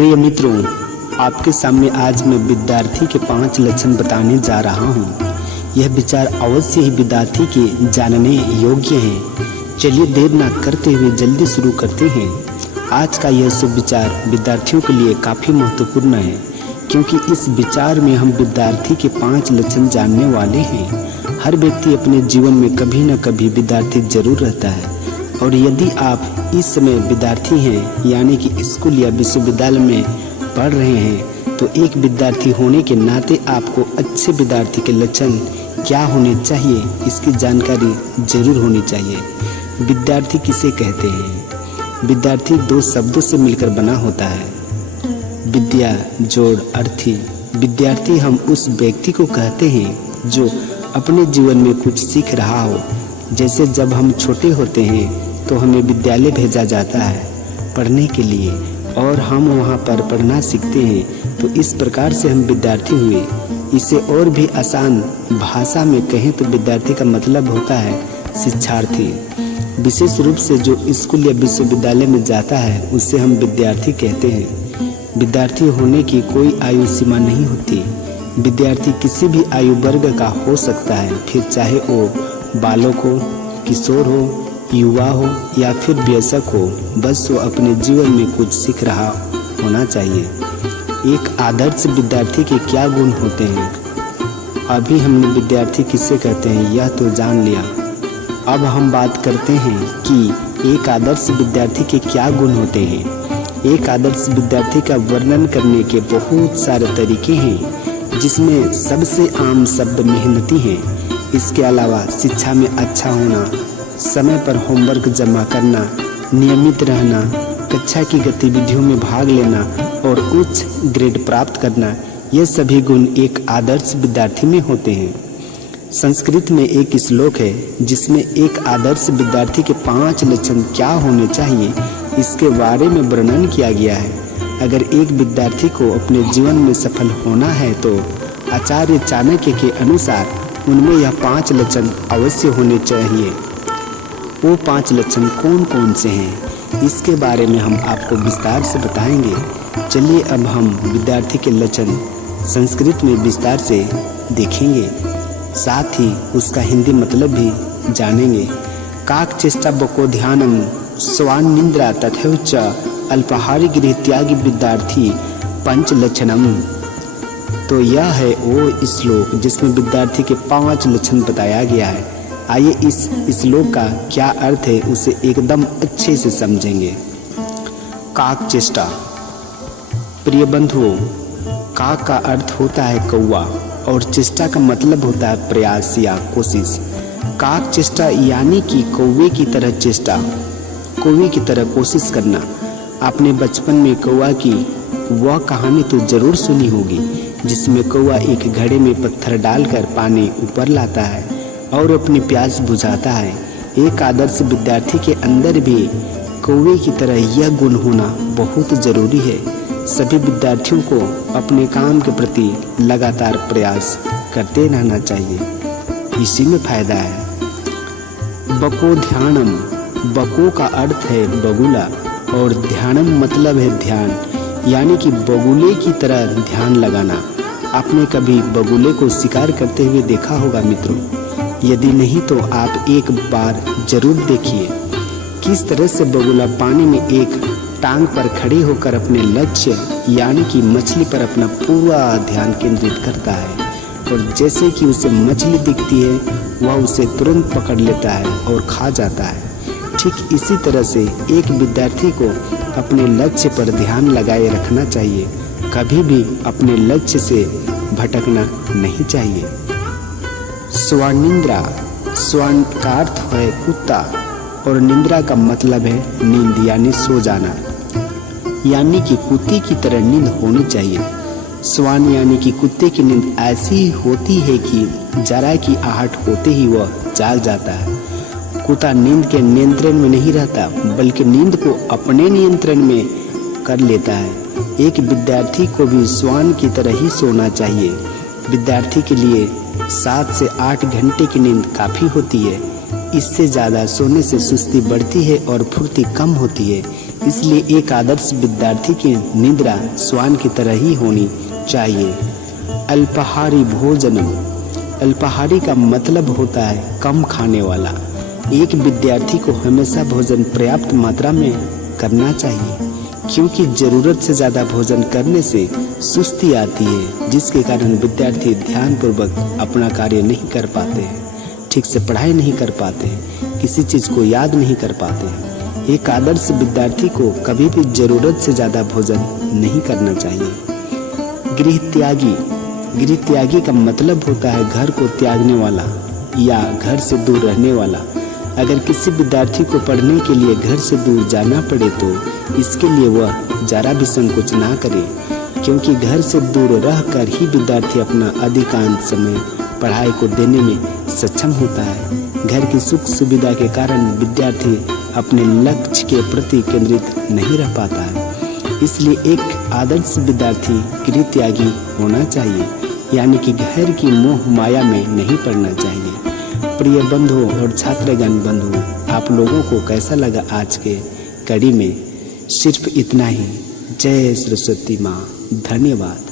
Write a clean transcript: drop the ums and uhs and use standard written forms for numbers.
प्रिय मित्रों, आपके सामने आज मैं विद्यार्थी के 5 लक्षण बताने जा रहा हूँ। यह विचार अवश्य ही विद्यार्थी के जानने योग्य हैं। चलिए देर न करते हुए जल्दी शुरू करते हैं। आज का यह शुभ विचार विद्यार्थियों के लिए काफ़ी महत्वपूर्ण है, क्योंकि इस विचार में हम विद्यार्थी के 5 लक्षण जानने वाले हैं। हर व्यक्ति अपने जीवन में कभी न कभी विद्यार्थी जरूर रहता है, और यदि आप इस समय विद्यार्थी हैं, यानी कि स्कूल या विश्वविद्यालय में पढ़ रहे हैं, तो एक विद्यार्थी होने के नाते आपको अच्छे विद्यार्थी के लक्षण क्या होने चाहिए, इसकी जानकारी जरूर होनी चाहिए। विद्यार्थी किसे कहते हैं? विद्यार्थी 2 शब्दों से मिलकर बना होता है, विद्या जोड़ अर्थी। विद्यार्थी हम उस व्यक्ति को कहते हैं जो अपने जीवन में कुछ सीख रहा हो। जैसे जब हम छोटे होते हैं तो हमें विद्यालय भेजा जाता है पढ़ने के लिए, और हम वहाँ पर पढ़ना सीखते हैं, तो इस प्रकार से हम विद्यार्थी हुए। इसे और भी आसान भाषा में कहें तो विद्यार्थी का मतलब होता है शिक्षार्थी। विशेष रूप से जो स्कूल या विश्वविद्यालय में जाता है उसे हम विद्यार्थी कहते हैं। विद्यार्थी होने की कोई आयु सीमा नहीं होती। विद्यार्थी किसी भी आयु वर्ग का हो सकता है, फिर चाहे वो बालक हो, किशोर हो, युवा हो या फिर वयस्क हो, बस वो अपने जीवन में कुछ सीख रहा होना चाहिए। एक आदर्श विद्यार्थी के क्या गुण होते हैं? अभी हमने विद्यार्थी किसे कहते हैं यह तो जान लिया। अब हम बात करते हैं कि एक आदर्श विद्यार्थी के क्या गुण होते हैं। एक आदर्श विद्यार्थी का वर्णन करने के बहुत सारे तरीके हैं, जिसमें सबसे आम शब्द मेहनती है। इसके अलावा शिक्षा में अच्छा होना, समय पर होमवर्क जमा करना, नियमित रहना, कक्षा की गतिविधियों में भाग लेना और उच्च ग्रेड प्राप्त करना, ये सभी गुण एक आदर्श विद्यार्थी में होते हैं। संस्कृत में एक श्लोक है जिसमें एक आदर्श विद्यार्थी के 5 लक्षण क्या होने चाहिए, इसके बारे में वर्णन किया गया है। अगर एक विद्यार्थी को अपने जीवन में सफल होना है तो आचार्य चाणक्य के अनुसार उनमें यह 5 लक्षण अवश्य होने चाहिए। वो 5 लक्षण कौन कौन से हैं, इसके बारे में हम आपको विस्तार से बताएंगे। चलिए अब हम विद्यार्थी के लक्षण संस्कृत में विस्तार से देखेंगे, साथ ही उसका हिंदी मतलब भी जानेंगे। काक चेष्टा बको ध्यानम स्वान निंद्रा तथैव च अल्पाहारी गृह त्यागी विद्यार्थी 5 लक्षणम। तो यह है वो श्लोक जिसमें विद्यार्थी के 5 लक्षण बताया गया है। आइए इस श्लोक का क्या अर्थ है उसे एकदम अच्छे से समझेंगे। काक चेष्टा। प्रिय बंधुओं, काक का अर्थ होता है कौवा और चेष्टा का मतलब होता है प्रयास या कोशिश। काक चेष्टा यानी कि कौवे की तरह चेष्टा, कौवे की तरह कोशिश करना। आपने बचपन में कौवा की वह कहानी तो जरूर सुनी होगी जिसमें कौवा एक घड़े में पत्थर डालकर पानी ऊपर लाता है और अपनी प्यास बुझाता है। एक आदर्श विद्यार्थी के अंदर भी कौवे की तरह यह गुण होना बहुत जरूरी है। सभी विद्यार्थियों को अपने काम के प्रति लगातार प्रयास करते रहना चाहिए, इसी में फायदा है। बको ध्यानम। बको का अर्थ है बगुला और ध्यानम मतलब है ध्यान, यानी कि बगुले की तरह ध्यान लगाना। आपने कभी बगुले को शिकार करते हुए देखा होगा मित्रों? यदि नहीं तो आप एक बार जरूर देखिए किस तरह से बगुला पानी में एक टांग पर खड़े होकर अपने लक्ष्य यानी कि मछली पर अपना पूरा ध्यान केंद्रित करता है, और जैसे कि उसे मछली दिखती है वह उसे तुरंत पकड़ लेता है और खा जाता है। ठीक इसी तरह से एक विद्यार्थी को अपने लक्ष्य पर ध्यान लगाए रखना चाहिए, कभी भी अपने लक्ष्य से भटकना नहीं चाहिए। स्वानिंद्रा। स्वान का अर्थ है कुत्ता और निंद्रा का मतलब है नींद यानी सो जाना, यानी कि कुत्ते की तरह नींद होनी चाहिए। स्वान यानी कि कुत्ते की नींद ऐसी होती है कि जरा की आहट होते ही वह जाग जाता है। कुत्ता नींद के नियंत्रण में नहीं रहता, बल्कि नींद को अपने नियंत्रण में कर लेता है। एक विद्यार्थी को भी स्वान की तरह ही सोना चाहिए। विद्यार्थी के लिए 7 से 8 घंटे की नींद काफ़ी होती है। इससे ज़्यादा सोने से सुस्ती बढ़ती है और फुर्ती कम होती है। इसलिए एक आदर्श विद्यार्थी की निद्रा श्वान की तरह ही होनी चाहिए। अल्पाहारी भोजनम, अल्पाहारी का मतलब होता है कम खाने वाला। एक विद्यार्थी को हमेशा भोजन पर्याप्त मात्रा में करना चाहिए, क्योंकि जरूरत से ज़्यादा भोजन करने से सुस्ती आती है, जिसके कारण विद्यार्थी ध्यानपूर्वक अपना कार्य नहीं कर पाते हैं, ठीक से पढ़ाई नहीं कर पाते हैं, किसी चीज़ को याद नहीं कर पाते हैं। एक आदर्श विद्यार्थी को कभी भी ज़रूरत से ज़्यादा भोजन नहीं करना चाहिए। गृह त्यागी, गृह त्यागी का मतलब होता है घर को त्यागने वाला या घर से दूर रहने वाला। अगर किसी विद्यार्थी को पढ़ने के लिए घर से दूर जाना पड़े तो इसके लिए वह जरा भी संकोच ना करे, क्योंकि घर से दूर रहकर ही विद्यार्थी अपना अधिकांश समय पढ़ाई को देने में सक्षम होता है। घर की सुख सुविधा के कारण विद्यार्थी अपने लक्ष्य के प्रति केंद्रित नहीं रह पाता है। इसलिए एक आदर्श विद्यार्थी गृह त्यागी होना चाहिए, यानी कि घर की मोह माया में नहीं पड़ना चाहिए। प्रिय बंधुओं और छात्रगण बंधुओं, आप लोगों को कैसा लगा आज के कड़ी में? सिर्फ इतना ही। जय सरस्वती माँ। धन्यवाद।